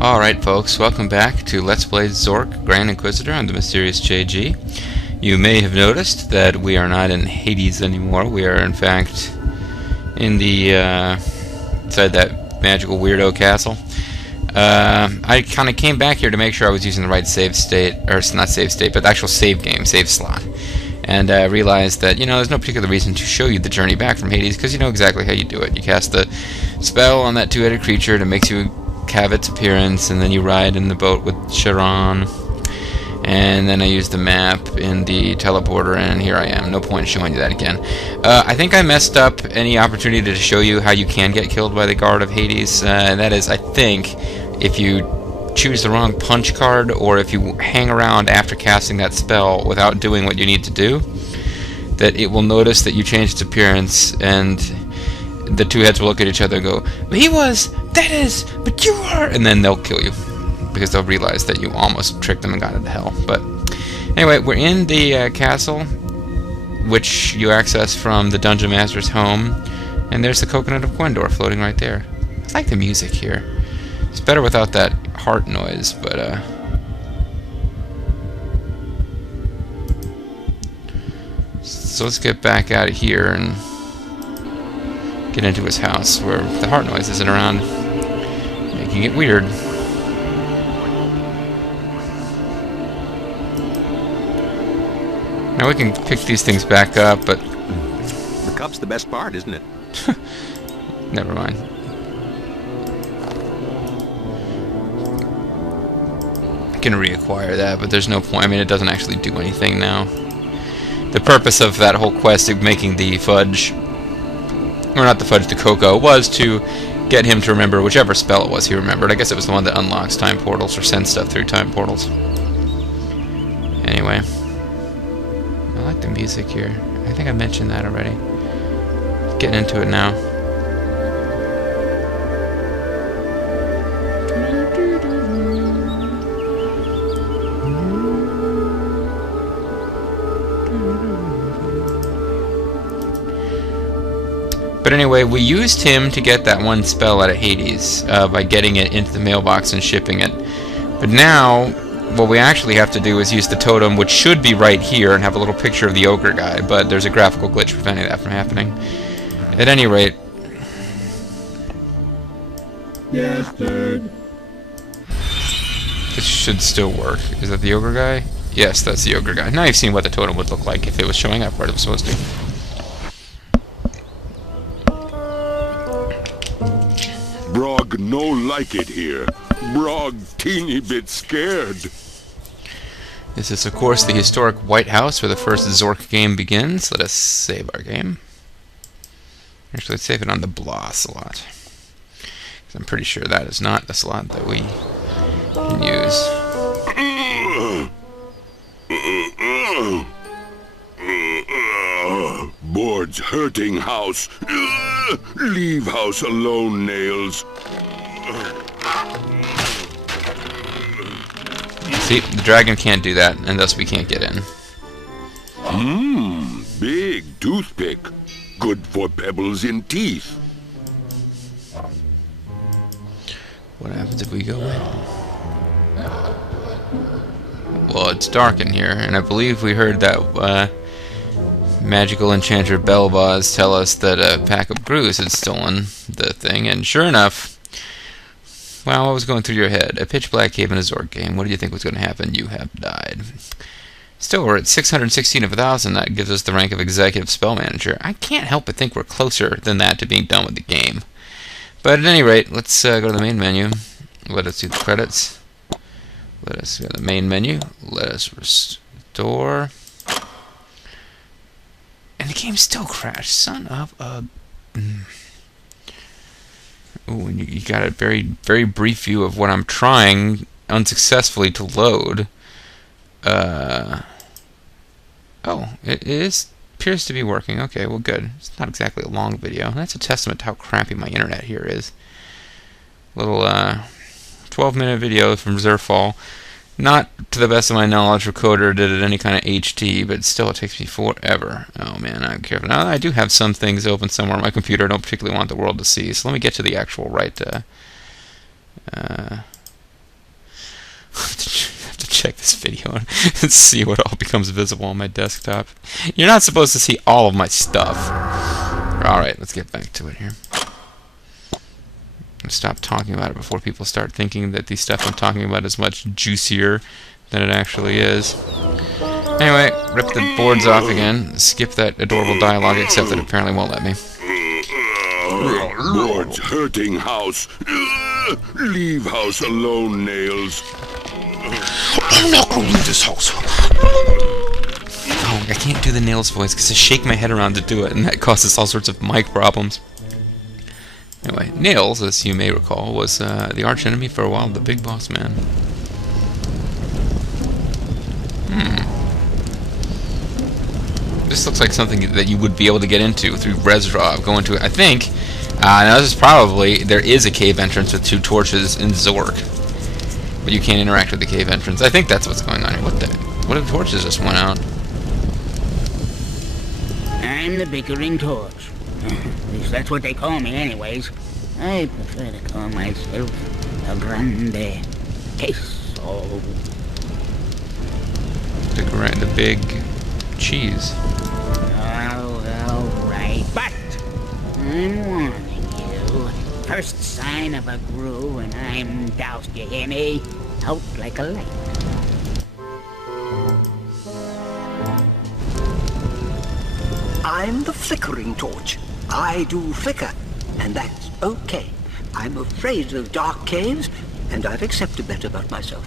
Alright folks, welcome back to Let's Play Zork, Grand Inquisitor on the Mysterious JG. You may have noticed that we are not in Hades anymore. We are in fact in the inside that magical weirdo castle. I kind of came back here to make sure I was using the right save state, or not save state, but the actual save game, save slot. And I realized that, there's no particular reason to show you the journey back from Hades, because you know exactly how you do it. You cast the spell on that two-headed creature that makes you have its appearance, and then you ride in the boat with Sharon, and then I use the map in the teleporter, and here I am. No point in showing you that again. I think I messed up any opportunity to show you how you can get killed by the guard of Hades. That is, I think, if you choose the wrong punch card, or if you hang around after casting that spell without doing what you need to do, that it will notice that you changed its appearance, and the two heads will look at each other and go, "He was, that is, but you are," and then they'll kill you, because they'll realize that you almost tricked them and got into hell. But anyway, we're in the castle, which you access from the Dungeon Master's home, and there's the Coconut of Gwendor floating right there. I like the music here. It's better without that heart noise, but so let's get back out of here and get into his house where the heart noise isn't around, making it weird. Now we can pick these things back up, but the cup's the best part, isn't it? Never mind. I can reacquire that, but there's no point. I mean, it doesn't actually do anything now. The purpose of that whole quest of making the fudge, or not the fudge, the cocoa, was to get him to remember whichever spell it was he remembered. I guess it was the one that unlocks time portals or sends stuff through time portals. Anyway, I like the music here. I think I mentioned that already. Getting into it now. But anyway, we used him to get that one spell out of Hades by getting it into the mailbox and shipping it. But now, what we actually have to do is use the totem, which should be right here, and have a little picture of the ogre guy, but there's a graphical glitch preventing that from happening. At any rate... Yes, sir. This should still work. Is that the ogre guy? Yes, that's the ogre guy. Now you've seen what the totem would look like if it was showing up where it was supposed to. Brog no like it here. Brog teeny bit scared. This is, of course, the historic White House where the first Zork game begins. Let us save our game. Actually, let's save it on the blah slot. I'm pretty sure that is not the slot that we can use. Board's hurting house. Leave house alone, Nails. See, the dragon can't do that, and thus we can't get in. Big toothpick. Good for pebbles in teeth. What happens if we go in? Well, it's dark in here, and I believe we heard that magical enchanter Belboz tell us that a pack of Grus had stolen the thing, and sure enough, well, what was going through your head? A pitch black cave in a Zork game. What do you think was going to happen? You have died. Still, we're at 616 of 1,000. That gives us the rank of executive spell manager. I can't help but think we're closer than that to being done with the game. But at any rate, let's go to the main menu. Let us do the credits. Let us go to the main menu. Let us restore. And the game still crashed. Son of a... Ooh, and you got a very, very brief view of what I'm trying unsuccessfully to load. Oh, it appears to be working. Okay, well, good. It's not exactly a long video. That's a testament to how crappy my internet here is. Little 12-minute video from Zerfall. Not, to the best of my knowledge, Recorder did it any kind of HT, but still it takes me forever. Oh man, I'm careful. Now I do have some things open somewhere on my computer I don't particularly want the world to see, so let me get to the actual right check this video and see what all becomes visible on my desktop. You're not supposed to see all of my stuff. Alright, let's get back to it here. Stop talking about it before people start thinking that the stuff I'm talking about is much juicier than it actually is. Anyway, rip the boards off again. Skip that adorable dialogue, except that it apparently won't let me. Boards hurting house. Leave house alone, Nails. I'm not going to leave this house. Oh, I can't do the Nails voice because I shake my head around to do it, and that causes all sorts of mic problems. Anyway, Nails, as you may recall, was the archenemy for a while of the Big Boss Man. This looks like something that you would be able to get into through Resraw. Go into it. I think, now this is probably, there is a cave entrance with 2 torches in Zork. But you can't interact with the cave entrance. I think that's what's going on here. What if the torches just went out? I'm the bickering torch. At least that's what they call me anyways. I prefer to call myself El Grande Queso. The big cheese. All right. But I'm warning you. First sign of a grue and I'm doused, you hear me? Out like a light. I'm the flickering torch. I do flicker, and that's okay. I'm afraid of dark caves, and I've accepted that about myself.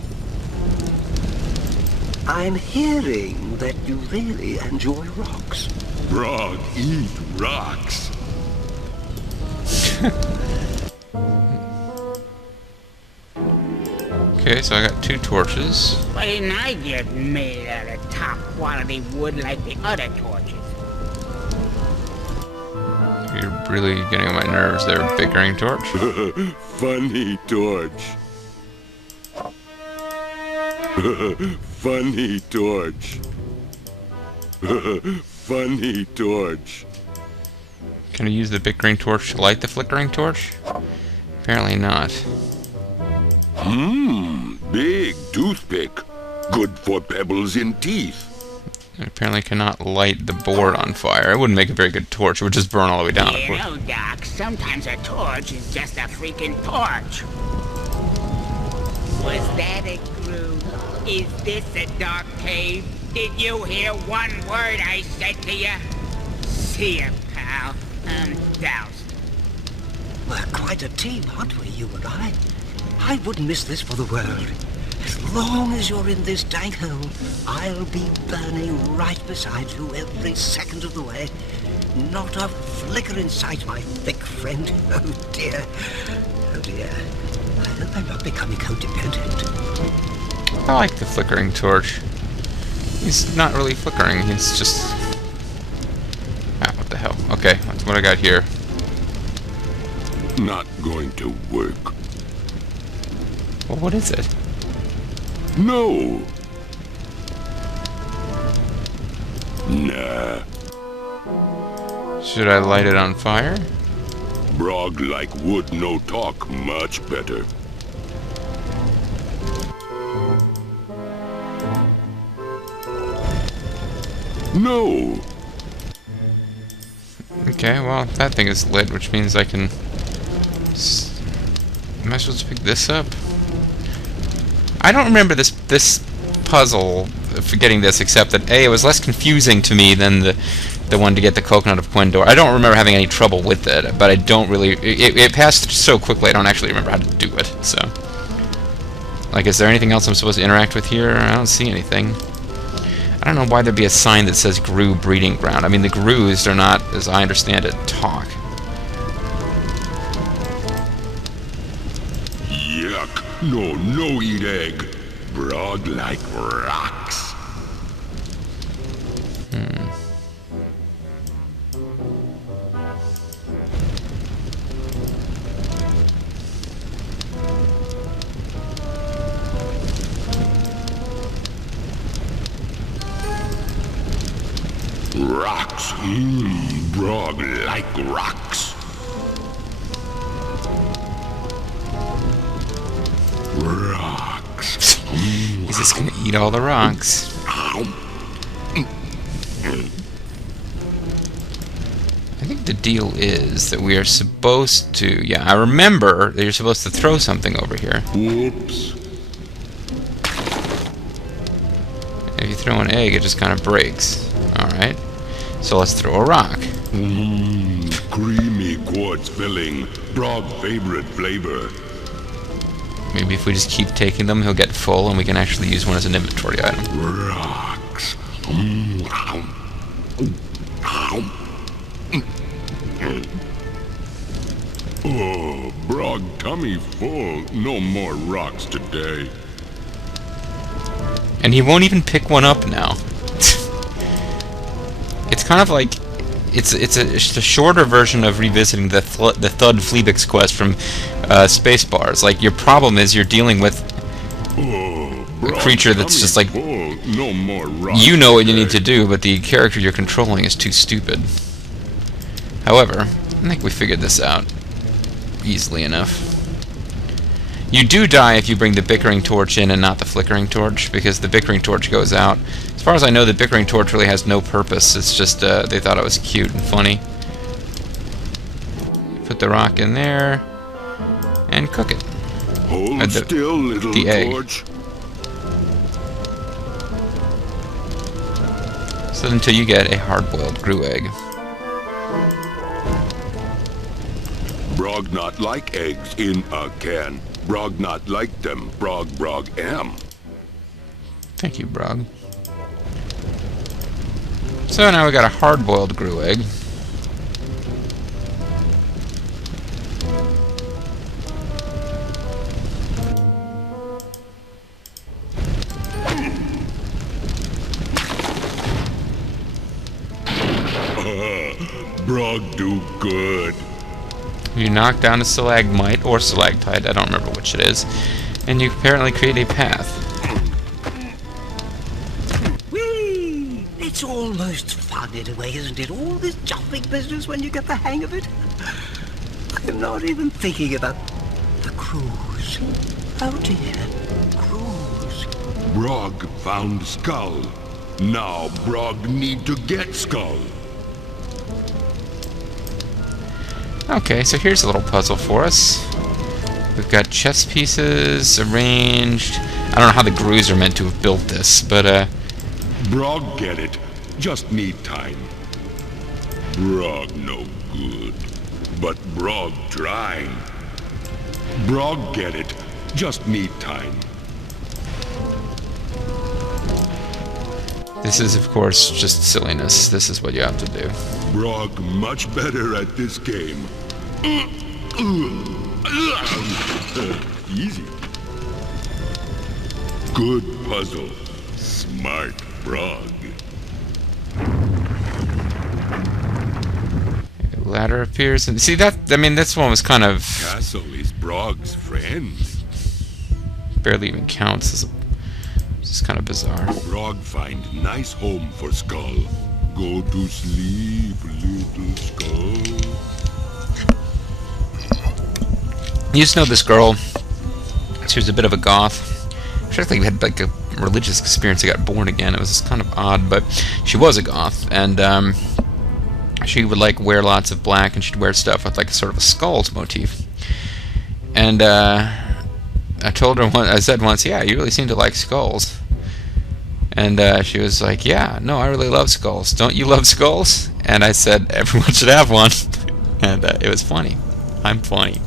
I'm hearing that you really enjoy rocks. Brog eat rocks. Okay, so I got 2 torches. Why didn't I get made out of top quality wood like the other torches? You're really getting on my nerves there, bickering torch. Funny torch. Funny torch. Funny torch. Can I use the bickering torch to light the flickering torch? Apparently not. Big toothpick. Good for pebbles in teeth. It apparently cannot light the board on fire. It wouldn't make a very good torch. It would just burn all the way down. You know, Doc, sometimes a torch is just a freaking torch. Was that a grue? Is this a dark cave? Did you hear one word I said to you? See ya, pal. I'm doused. We're quite a team, aren't we, you and I? I wouldn't miss this for the world. As long as you're in this dank hole, I'll be burning right beside you every second of the way. Not a flicker in sight, my thick friend. Oh dear. Oh dear. I hope I'm not becoming codependent. I like the flickering torch. He's not really flickering, he's just... Ah, what the hell. Okay, that's what I got here. Not going to work. Well, what is it? No. Nah. Should I light it on fire? Brog like wood no talk much better. No. Okay, well, that thing is lit, which means I can... Am I supposed to pick this up? I don't remember this puzzle for getting this, except that A, it was less confusing to me than the one to get the coconut of Quendor. I don't remember having any trouble with it, but I don't really... It passed so quickly, I don't actually remember how to do it, so... Like, is there anything else I'm supposed to interact with here? I don't see anything. I don't know why there'd be a sign that says Grue Breeding Ground. I mean, the Grues are not, as I understand it, talk. Yuck. No eat egg. Brog like rocks. Rocks. Brog like rocks. Rocks. He's just gonna eat all the rocks. I think the deal is that we are supposed to... Yeah, I remember that you're supposed to throw something over here. Whoops. If you throw an egg, it just kind of breaks. Alright. So let's throw a rock. Creamy quartz filling. Brog favorite flavor. Maybe if we just keep taking them, he'll get full and we can actually use one as an inventory item. Rocks. Oh, Brog tummy full. No more rocks today. And he won't even pick one up now. It's kind of like... It's a shorter version of revisiting the Thud Fleabix quest from Spacebar's. Like, your problem is you're dealing with a creature that's just like... No more rocks You know what you today. need to do, but the character you're controlling is too stupid. However, I think we figured this out easily enough. You do die if you bring the bickering torch in and not the flickering torch, because the bickering torch goes out. As far as I know, the bickering torch really has no purpose. It's just they thought it was cute and funny. Put the rock in there and cook it. Hold still, little the egg. torch. So until you get a hard-boiled Gru egg. Brog not like eggs in a can. Brog not like them. Brog am. Thank you, Brog. So now we got a hard-boiled Gru egg. Brog do good. You knock down a stalagmite or stalactite, I don't remember which it is, and you apparently create a path. Whee! It's almost fun in a way, isn't it? All this jumping business when you get the hang of it. I'm not even thinking about the cruise. Oh dear, cruise. Brog found skull. Now Brog need to get skull. Okay, so here's a little puzzle for us. We've got chess pieces arranged. I don't know how the Grus are meant to have built this, but Brog get it. Just need time. Brog no good. But Brog try. Brog get it. Just need time. this is, of course, just silliness. This is what you have to do. Brog much better at this game. Easy. Good puzzle. Smart Brog. Ladder appears, and see that? I mean, this one was kind of Castle is Brog's friend. barely even counts. This is kind of bizarre. Brog find nice home for Skull. Go to sleep, little Skull. You just know this girl. She was a bit of a goth. She actually had like a religious experience. I got born again. It was just kind of odd, but she was a goth, and she would like wear lots of black, and she'd wear stuff with like a sort of a skulls motif. And I told her I said once, yeah, you really seem to like skulls. And she was like, yeah, no, I really love skulls. Don't you love skulls? And I said, everyone should have one. And it was funny. I'm funny.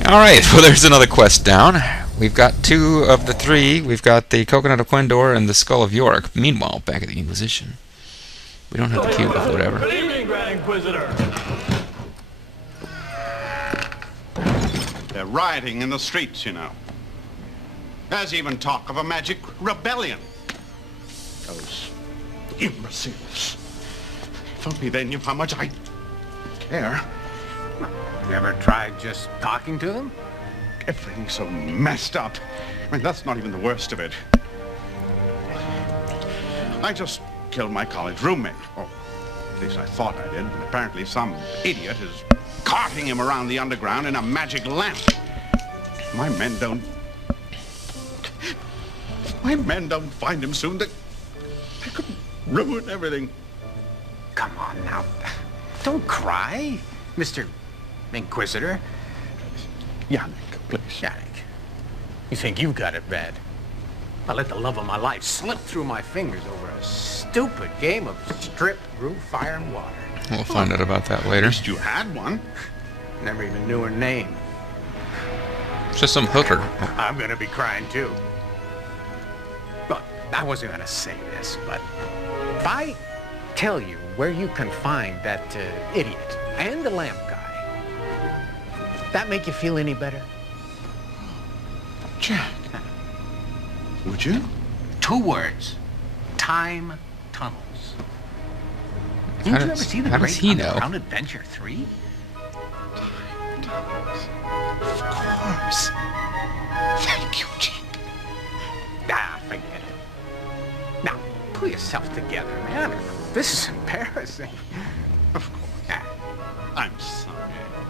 Alright, well, there's another quest down. We've got 2 of the 3. We've got the Coconut of Quendor and the Skull of York. Meanwhile, back at the Inquisition. We don't have the cube, but whatever. Good evening, Grand Inquisitor. They're rioting in the streets, you know. There's even talk of a magic rebellion. Those imbeciles. If only they knew how much I care. You ever tried just talking to them? Everything's so messed up. I mean, that's not even the worst of it. I just killed my college roommate. Or at least I thought I did, but apparently some idiot is carting him around the underground in a magic lamp. My men don't... my men don't find him soon, they could ruin everything. Come on now. Don't cry, Mr. Inquisitor. Yannick, please. Yannick, you think you've got it bad? I let the love of my life slip through my fingers over a stupid game of strip, roof, fire, and water. We'll find out about that later. At least you had one. Never even knew her name. It's just some hooker. I'm gonna be crying too. Look, I wasn't gonna say this, but if I tell you where you can find that idiot and the lamp guy, that make you feel any better? Jack, would you? 2 words. Time tunnels. How Didn't you ever does- see the how does Great he know? Underground Adventure 3? Of course. Thank you, Jack. Ah, forget it. Now, pull yourself together, man. This is embarrassing. Of course. Ah, I'm sorry.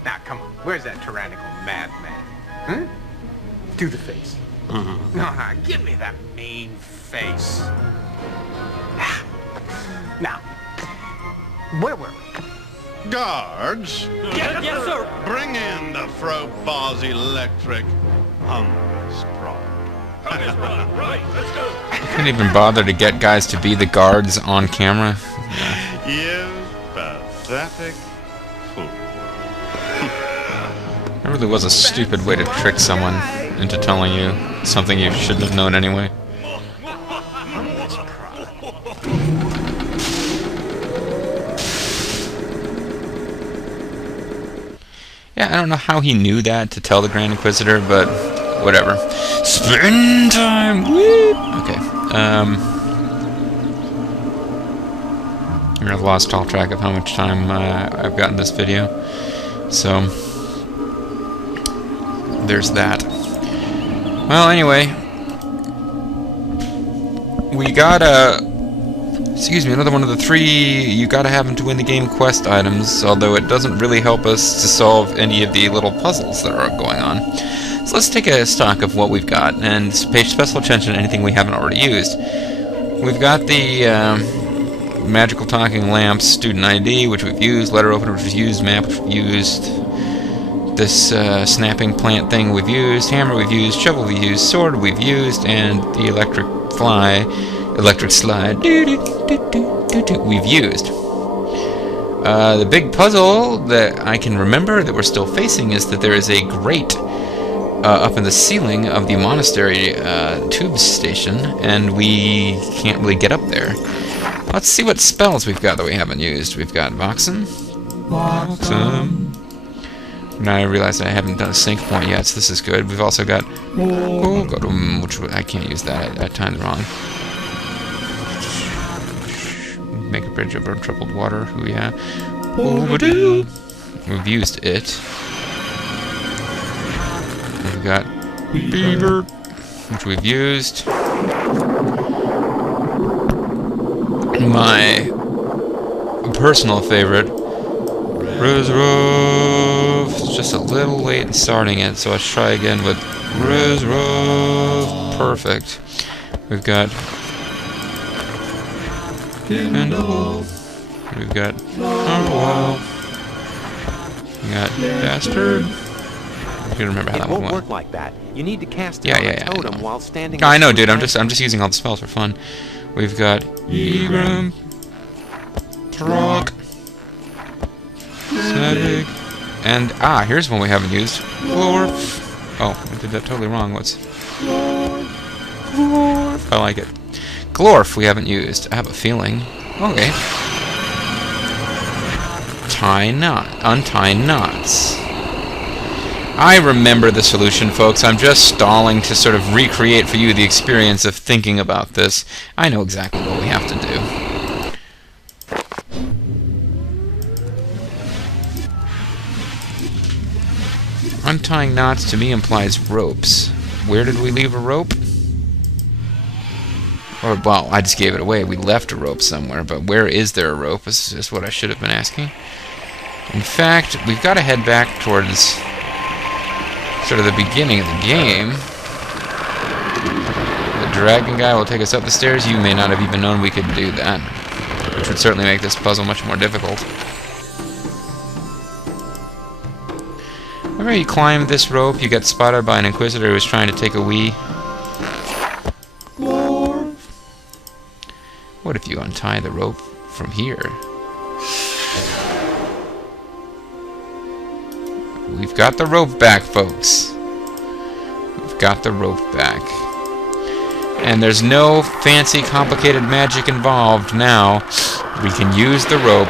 now, come on. Where's that tyrannical madman? Huh? Do the face. Ah, give me that mean face. Ah. Now, where were we? Guards, Yes, sir. bring in the Frobos electric Hummus prop. Right, let's go. Couldn't even bother to get guys to be the guards on camera. You pathetic fool. It really was a stupid way to trick someone into telling you something you shouldn't have known anyway. Yeah, I don't know how he knew that to tell the Grand Inquisitor, but whatever. Spin time! Woo! Okay, I've lost all track of how much time I've got in this video. So, there's that. Well, anyway, we got another one of the 3 you gotta have them to win the game quest items, although it doesn't really help us to solve any of the little puzzles that are going on. So let's take a stock of what we've got, and pay special attention to anything we haven't already used. We've got the magical talking lamp student ID, which we've used, letter opener, which we've used, map, which we've used, this snapping plant thing we've used, hammer we've used, shovel we've used, sword we've used, and the electric slide we've used. The big puzzle that I can remember that we're still facing is that there is a grate up in the ceiling of the monastery tube station, and we can't really get up there. Let's see what spells we've got that we haven't used. We've got Voxum. Now I realize that I haven't done a sync point yet, so this is good. We've also got which I can't use that. I timed it wrong. Make a bridge over troubled water. Ooh, yeah. We've used it. We've got Beaver, which we've used. My personal favorite, Reserve. It's just a little late in starting it, so let's try again with Reserve. Perfect. We've got Candle. We've got Narwhal. We got Bastard. I can remember how that one went. It won't work like that. You need to cast it Yeah, on yeah, a yeah, totem while standing. I know, dude. I'm just using all the spells for fun. We've got Ibram, Trog, Sedig, and here's one we haven't used. Glorf. Oh, I did that totally wrong. What's Glorf? I like it. Glorf we haven't used. I have a feeling. Okay. Untie knots. I remember the solution, folks. I'm just stalling to sort of recreate for you the experience of thinking about this. I know exactly what we have to do. Untying knots to me implies ropes. Where did we leave a rope? Or, well, I just gave it away. We left a rope somewhere, but where is there a rope is what I should have been asking. In fact, we've got to head back towards sort of the beginning of the game. The dragon guy will take us up the stairs. You may not have even known we could do that, which would certainly make this puzzle much more difficult. Whenever you climb this rope, you get spotted by an Inquisitor who is trying to take a wee. What if you untie the rope from here? We've got the rope back, folks. We've got the rope back. And there's no fancy, complicated magic involved now. We can use the rope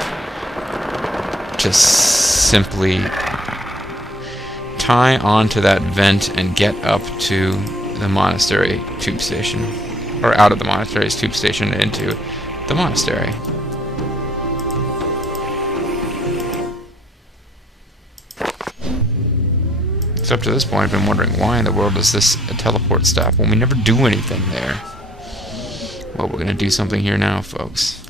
to simply tie onto that vent and get up to the monastery tube station. Or out of the monastery's tube station into the monastery. So up to this point, I've been wondering why in the world is this a teleport stop when we never do anything there? Well, we're going to do something here now, folks.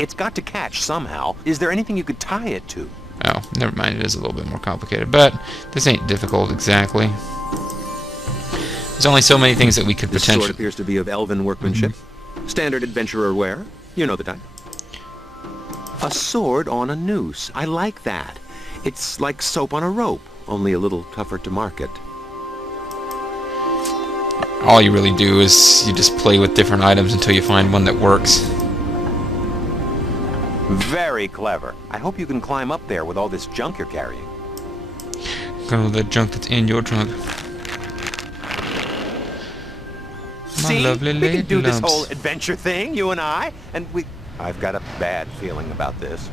It's got to catch somehow. Is there anything you could tie it to? Oh, never mind, it is a little bit more complicated, but this ain't difficult exactly. There's only so many things that we could This potentially... sword appears to be of elven workmanship. Standard adventurer wear. You know the type. A sword on a noose. I like that. It's like soap on a rope, only a little tougher to market. All you really do is you just play with different items until you find one that works. Very clever. I hope you can climb up there with all this junk you're carrying. All that junk that's in your trunk. See? Lovely We can do this lumps. whole adventure thing, you and I, and I've got a bad feeling about this.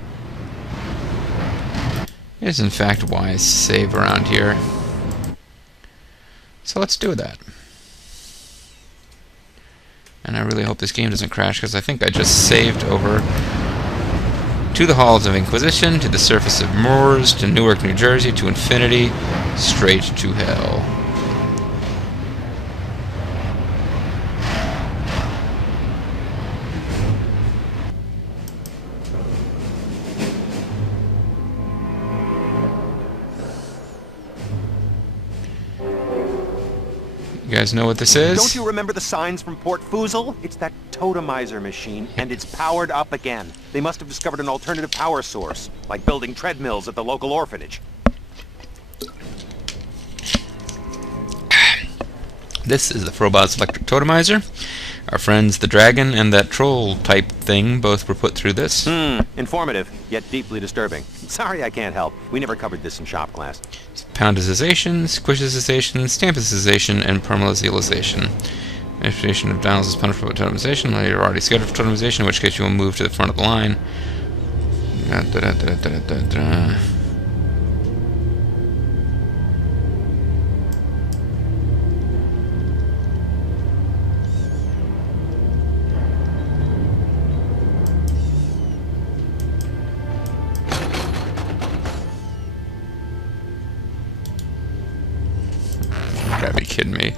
It is in fact wise to save around here. So let's do that. And I really hope this game doesn't crash, because I think I just saved over to the halls of Inquisition, to the surface of Moors, to Newark, New Jersey, to infinity, straight to hell. You guys know what this is? Don't you remember the signs from Port Foozle? It's that Totemizer machine, and it's powered up again. They must have discovered an alternative power source, like building treadmills at the local orphanage. This is the Frobot's electric Totemizer. Our friends the dragon and that troll type thing both were put through this. Informative, yet deeply disturbing. Sorry I can't help. We never covered this in shop class. Poundization, squishization, stampization, and permalization. Initiation of dials is punished for totemization. Well, you're already scheduled for totemization, in which case you will move to the front of the line. Gotta be kidding me.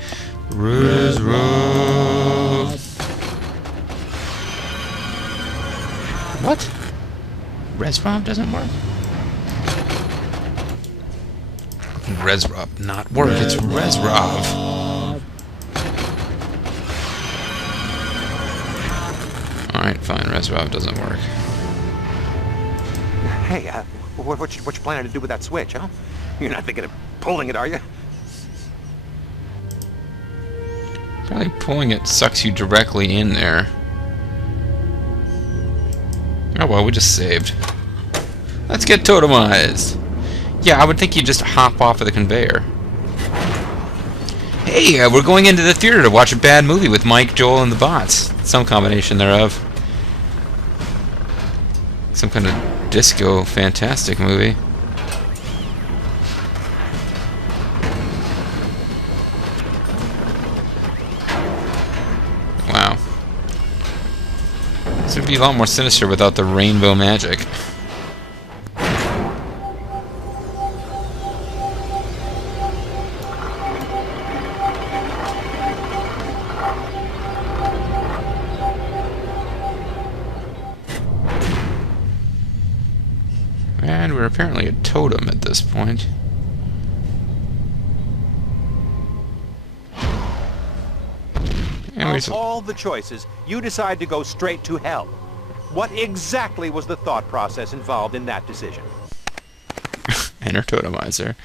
What? Resrob doesn't work? Resrob not work, it's Resrob. Alright, fine, Resrob doesn't work. Hey, what you planning to do with that switch, huh? You're not thinking of pulling it, are you? Probably pulling it sucks you directly in there. Oh well, we just saved. Let's get totemized. Yeah, I would think you'd just hop off of the conveyor. Hey, we're going into the theater to watch a bad movie with Mike, Joel, and the bots. Some combination thereof. Some kind of disco fantastic movie. Wow. This would be a lot more sinister without the rainbow magic. And we're apparently a totem at this point. Of all the choices, you decide to go straight to hell. What exactly was the thought process involved in that decision? Enter Totemizer.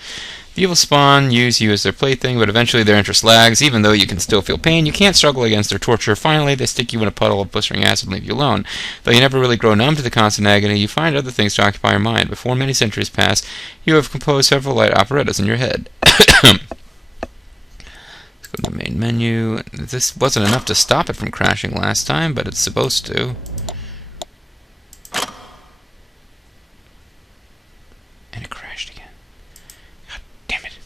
The evil spawn use you as their plaything, but eventually their interest lags. Even though you can still feel pain, you can't struggle against their torture. Finally, they stick you in a puddle of blistering acid and leave you alone. Though you never really grow numb to the constant agony, you find other things to occupy your mind. Before many centuries pass, you have composed several light operettas in your head. Let's go to the main menu. This wasn't enough to stop it from crashing last time, but it's supposed to. And it crashed again. God damn it.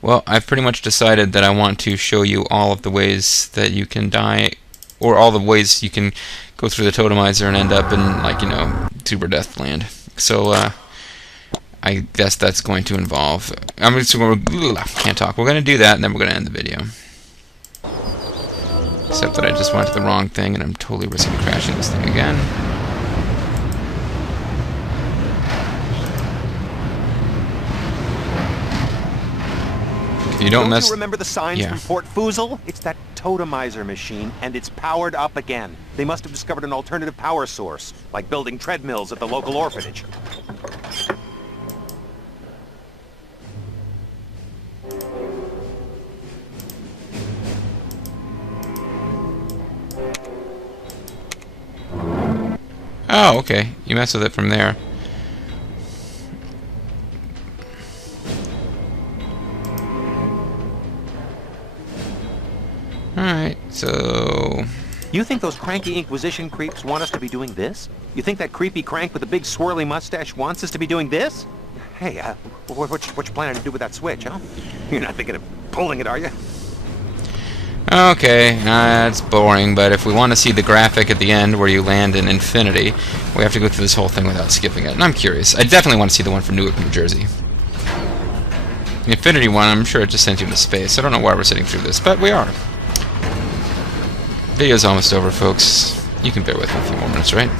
Well, I've pretty much decided that I want to show you all of the ways that you can die, or all the ways you can go through the Totemizer and end up in, like, you know, Super Death Land. So, I guess that's going to involve... can't talk. We're going to do that, and then we're going to end the video. Except that I just went to the wrong thing, and I'm totally risking crashing this thing again. If you don't mess... you remember the signs from Port Foozle? It's that Totemizer machine, and it's powered up again. They must have discovered an alternative power source, like building treadmills at the local orphanage. Oh, okay. You mess with it from there. Alright, so... You think those cranky Inquisition creeps want us to be doing this? You think that creepy crank with the big swirly mustache wants us to be doing this? Hey, what you planning to do with that switch, huh? You're not thinking of pulling it, are you? Okay, that's boring, but if we want to see the graphic at the end where you land in infinity, we have to go through this whole thing without skipping it. And I'm curious. I definitely want to see the one from Newark, New Jersey. The infinity one, I'm sure it just sent you into space. I don't know why we're sitting through this, but we are. Video's almost over, folks. You can bear with me a few more minutes, right?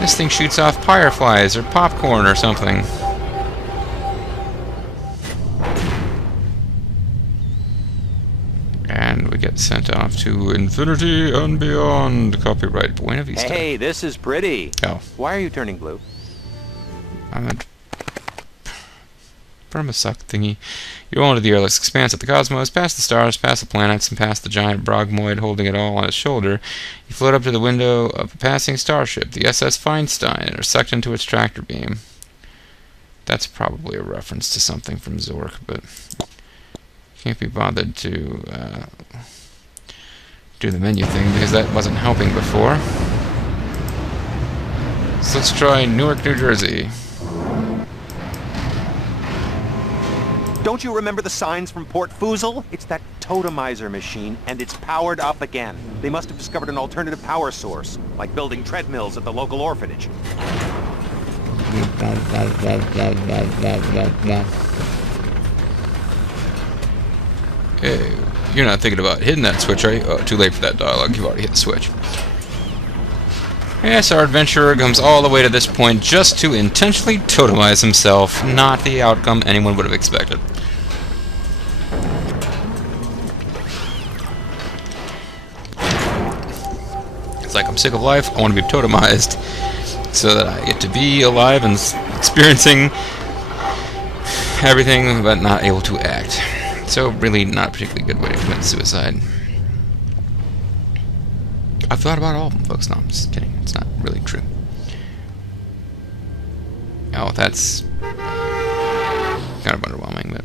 This thing shoots off fireflies or popcorn or something. And we get sent off to infinity and beyond. Copyright Buena Vista. Hey, this is pretty. Oh. Why are you turning blue? I'm a perma-suck thingy. You roll into the airless expanse of the cosmos, past the stars, past the planets, and past the giant Brogmoid holding it all on his shoulder. You float up to the window of a passing starship, the SS Feinstein, and are sucked into its tractor beam. That's probably a reference to something from Zork, but can't be bothered to do the menu thing because that wasn't helping before. So let's try Newark, New Jersey. Don't you remember the signs from Port Foozle? It's that Totemizer machine, and it's powered up again. They must have discovered an alternative power source, like building treadmills at the local orphanage. Hey, you're not thinking about hitting that switch, are you? Oh, too late for that dialogue. You've already hit the switch. Yes, our adventurer comes all the way to this point just to intentionally totemize himself, not the outcome anyone would have expected. It's like I'm sick of life, I want to be totemized so that I get to be alive and experiencing everything but not able to act. So really not a particularly good way to commit suicide. I've thought about all of them, folks. No, I'm just kidding. It's not really true. Oh, that's kind of underwhelming, but...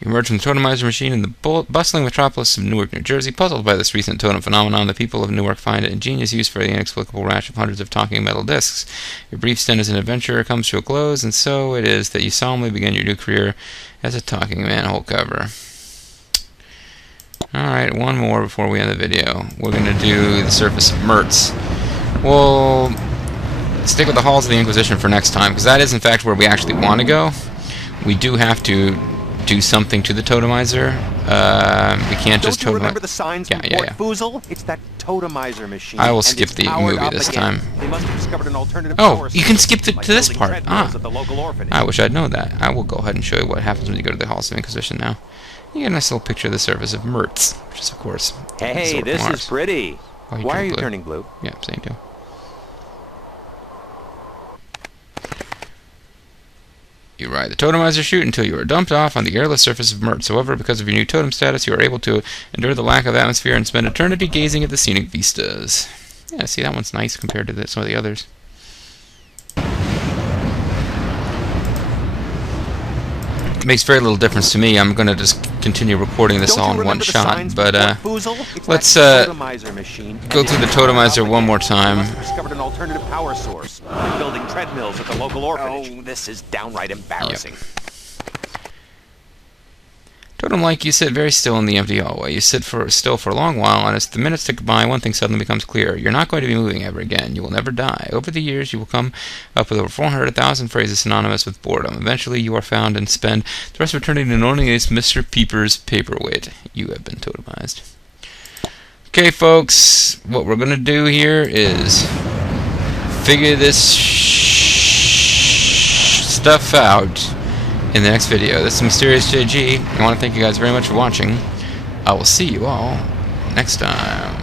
You emerge from the Totemizer machine in the bustling metropolis of Newark, New Jersey. Puzzled by this recent totem phenomenon, the people of Newark find an ingenious use for the inexplicable rash of hundreds of talking metal discs. Your brief stint as an adventurer comes to a close, and so it is that you solemnly begin your new career as a talking manhole cover. Alright, one more before we end the video. We're going to do the surface of Mertz. We'll stick with the halls of the Inquisition for next time, because that is in fact where we actually want to go. We do have to do something to the Totemizer. We can't just Don't you remember the signs from Fort Foozle? It's that Totemizer machine. I will skip the movie this time. They must have discovered an alternative Oh, power you can source, skip to like this building part. treadmills at the local orphanage. I wish I'd known that. I will go ahead and show you what happens when you go to the halls of Inquisition now. You get a nice little picture of the surface of Mertz, which is, of course, Hey, Zork this Mars. is pretty. Oh, Why are you turning blue? Yeah, same deal. You ride the Totemizer chute until you are dumped off on the airless surface of Mertz. However, because of your new totem status, you are able to endure the lack of atmosphere and spend eternity gazing at the scenic vistas. Yeah, see, that one's nice compared to some of the others. It makes very little difference to me. I'm going to just continue recording this all in one shot, but let's go through the Totemizer one more time. Discovered an alternative power source, like building treadmills at the local orphanage. Oh, this is downright embarrassing. Yep. Totem-like, you sit very still in the empty hallway. You sit still for a long while, and as the minutes tick by, one thing suddenly becomes clear. You're not going to be moving ever again. You will never die. Over the years, you will come up with over 400,000 phrases synonymous with boredom. Eventually, you are found and spend the rest of eternity known as Mr. Peeper's paperweight. You have been totemized. Okay, folks, what we're going to do here is figure this stuff out in the next video. This is Mysterious JG. I want to thank you guys very much for watching. I will see you all next time.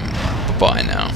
Bye-bye now.